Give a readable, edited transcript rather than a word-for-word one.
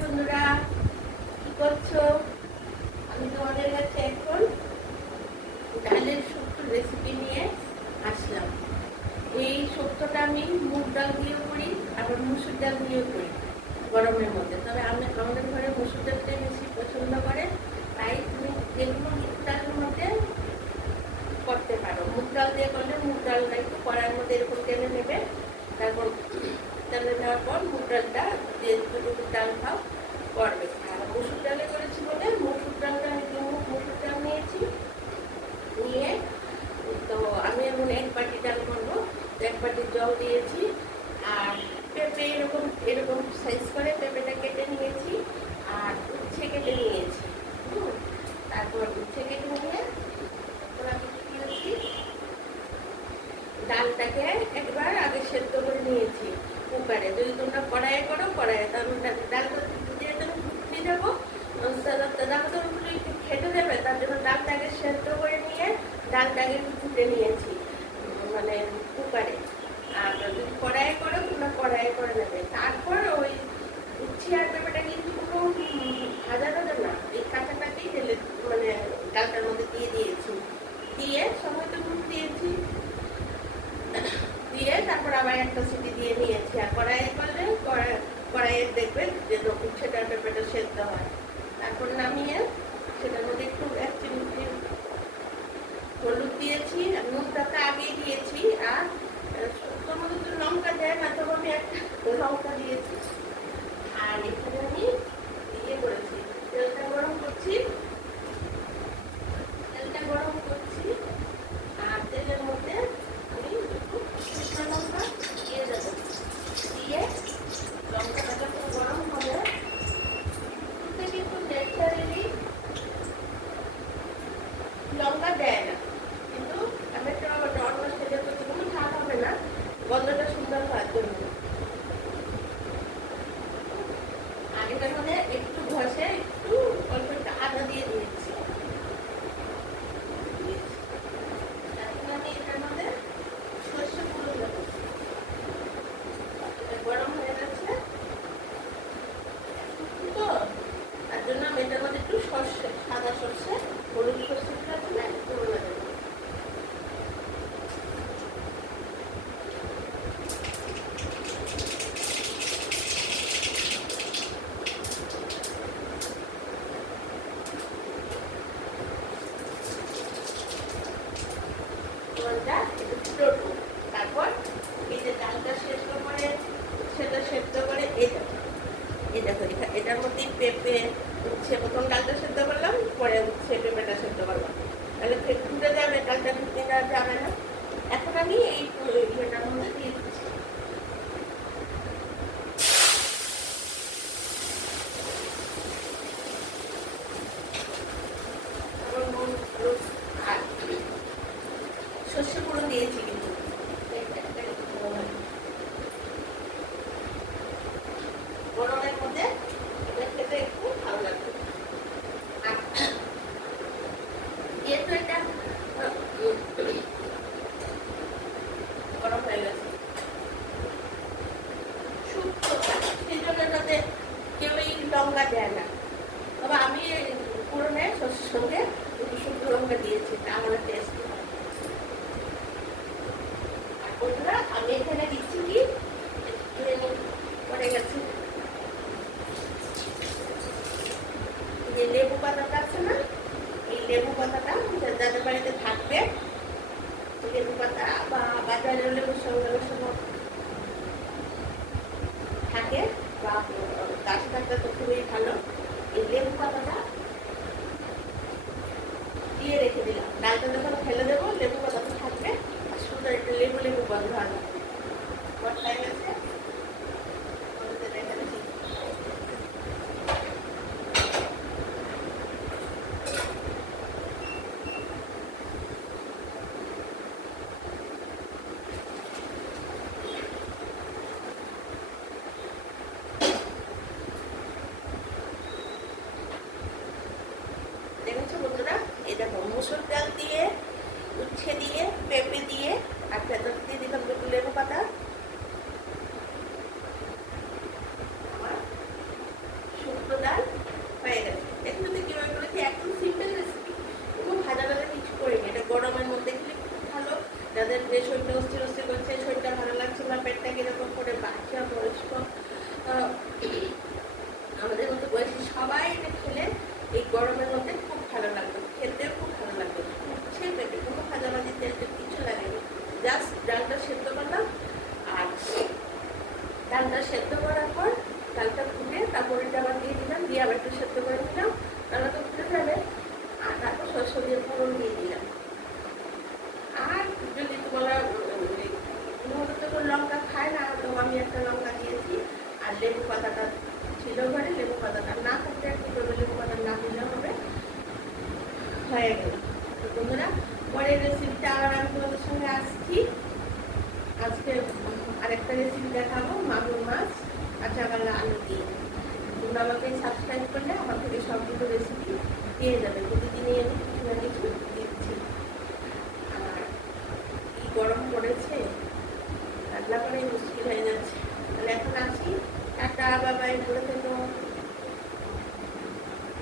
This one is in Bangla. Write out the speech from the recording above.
বন্ধুরা, কি করছো? আমি তোমাদের কাছে এখন ডালের শুক্তোর রেসিপি নিয়ে আসলাম। এই শুক্তোটা আমি মুগ ডাল দিয়েও করি, আবার মুসুর ডাল দিয়েও করি গরমের মধ্যে। তবে আমাদের ঘরে মুসুর ডালটাই বেশি পছন্দ করে, তাই তুমি যেগুলো ডালের মধ্যে করতে পারো। মুগ ডাল দিয়ে করলে মুগ ডালটা একটু কড়াইয়ের মধ্যে এরকম টেনে নেবে, তারপর টেনে নেওয়ার পর মুগ ডালটা যে দুটো ডাল খাও করবে। আর মসুর ডালে করেছি বলে মসুর ডালটা আমি মসুর ডাল নিয়েছি, নিয়ে তো আমি এখন 1 বাটি ডাল করবো, 1 বাটি জল দিয়েছি। আর পেঁপে এরকম এরকম সাইজ করে পেঁপেটা কেটে নিয়েছি, আর উচ্ছে কেটে নিয়েছি। তারপর উচ্ছে কেটে নিয়ে ডালটাকে একবার আগে সেদ্ধ করে নিয়েছি কুকারে। যদি তোমরা কড়াইয়ে করো কড়াইয়ে, তাহলে ডালটা দিয়ে তুমি ফুটতে দেবো, ডালটা একটু খেতে দেবে, তার জন্য ডালটাকে সেদ্ধ করে নিয়ে ডালটাকে একটু ফুটে নিয়েছি মানে কুকারে। আর যদি কড়াইয়ে করো তোমরা কড়াইয়ে করে নেবে। তারপর ওই উচ্ছে আর পেঁপেটা কিন্তু কোনো ভাজা টাজা না, এই কাঁচাটাকেই ঢেলে মানে ডালটার মধ্যে দিয়ে দিয়েছি, দিয়ে সময় তো নুন দিয়েছি, দিয়ে তারপর আবার একটা সিটি দিয়ে নিয়েছি। আর কড়াইয়ে করলে কড়াইয়ে দেখবেন যে উচ্ছেটা পেঁপেটা সেদ্ধ হয়। তারপর নামিয়ে সেটার মধ্যে একটু 1 চিমটি হলুদ দিয়েছি, নুনটা তো আগেই দিয়েছি। আর শুক্তোর মধ্যে তো লঙ্কা দেয় না, তবে আমি একটা লঙ্কা দিয়েছি। আর এখানে আমি ইয়ে করেছি, তেলটা গরম করছি, আর তেলের মধ্যে আমি একটু শুকনো লঙ্কা দিয়ে দেবো, দিয়ে লঙ্কাটা যখন গরম হবে কিন্তু ন্যাচারালি লঙ্কা দেয় না, কিন্তু আমি একটা নর্মাল সেটা করছি, কোনো ঝাল হবে না, গন্ধটা সুন্দর হওয়ার জন্য। আর এটার মধ্যে একটু ঘষে একটু অল্প একটা আদা দিয়ে দিয়েছি। গরম হয়ে যাচ্ছে তো, তার জন্য আমি এটার মধ্যে একটু সর্ষে, সাদা সর্ষে, হলুদ সর্ষেটা দিলে একটু ভালো লাগে। তারপর এই যে ডালটা সেদ্ধ করে সেটা সেদ্ধ করে এই দেখো এটার মধ্যে পেঁপে উচ্ছে, প্রথম ডালটা সেদ্ধ করলাম, পরে উচ্ছে পেঁপেটা সেদ্ধ করলাম, তাহলে ফুটে যাবে, ডালটা ফুটে যাবে না। এখন আমি এই ইয়েটার মধ্যে দিয়ে দিচ্ছি। আর সর্ষে গুঁড়ো দিয়েছি, কিন্তু গরমের মধ্যে এটা খেতে একটু ভালো লাগবে। যেহেতু এটা গরম হয়ে গেছে শুক্তোটা, সেই জন্য এটাতে কেউই লঙ্কা দেয় না, তবে আমি পুরনে সর্ষের সঙ্গে একটু শুকনো লঙ্কা দিয়েছি, তা আমার টেস্ট হয়। আর বন্ধুরা, আমি এখানে দিচ্ছি কি পড়ে গেছে যে লেবু পাতাটা আছে না, এই লেবু পাতাটা যাদের বাড়িতে থাকবে, লেবু পাতা বা বাজারের লেবুর সঙ্গে থাকে বা গাছ থাকলে তো খুবই ভালো। এই লেবু পাতাটা দিয়ে রেখে দিলাম, ডালটা যখন ফেলে দেবো লেবু পাতাটা থাকবে, আর সুন্দর একটা লেবু লেবু গন্ধ হবে। বর্ষায় গেছে দেখেছো বন্ধুরা, এটা মসুর ডাল দিয়ে, উচ্ছে দিয়ে, পেঁপে দিয়ে, আর ভেতর দিয়ে দিলাম দুটো লেবু পাতা। গরমের মধ্যে খুব ভালো লাগলো, খেতেও খুব ভালো লাগলো। উঠছে পেটে, কোনো ভাজাভাজি তেল কিছু লাগেনি, জাস্ট ডালটা সেদ্ধ করলাম। আর ডালটা সেদ্ধ করার পর ডালটা ফুটে তারপরে আবার দিয়ে দিলাম, দিয়ে আবার একটু সেদ্ধ করে দিলাম, ডালটা তো ফুটে যাবে। আর তারপর সরষে দিয়ে ফোড়ন দিয়ে দিলাম। আর যদি তোমরা তো লঙ্কা খায় না, তো আমি একটা লঙ্কা দিয়েছি। আর লেবু পাতাটা ছিল ঘরে, লেবু পাতাটা না থাকতে আর কি করবে, লেবু পাতা না দিলে হবে। হয়ে গেল। তো বন্ধুরা, পরের রেসিপিটা আবার আমি তোমাদের সঙ্গে আসছি। আজকে আরেকটা রেসিপি দেখাবো, মাগুর মাছ কাঁচা কলা আলু দিয়ে। তোমরা আমাকে সাবস্ক্রাইব করলে আমার থেকে সবগুলো রেসিপি পেয়ে যাবে। প্রতিদিনই আমি কিছু না কিছু দিচ্ছি। আর কি গরম পড়েছে, রান্না করাই মুশকিল হয়ে যাচ্ছে। তাহলে এখন আসি, টাটা বাবাই, বলে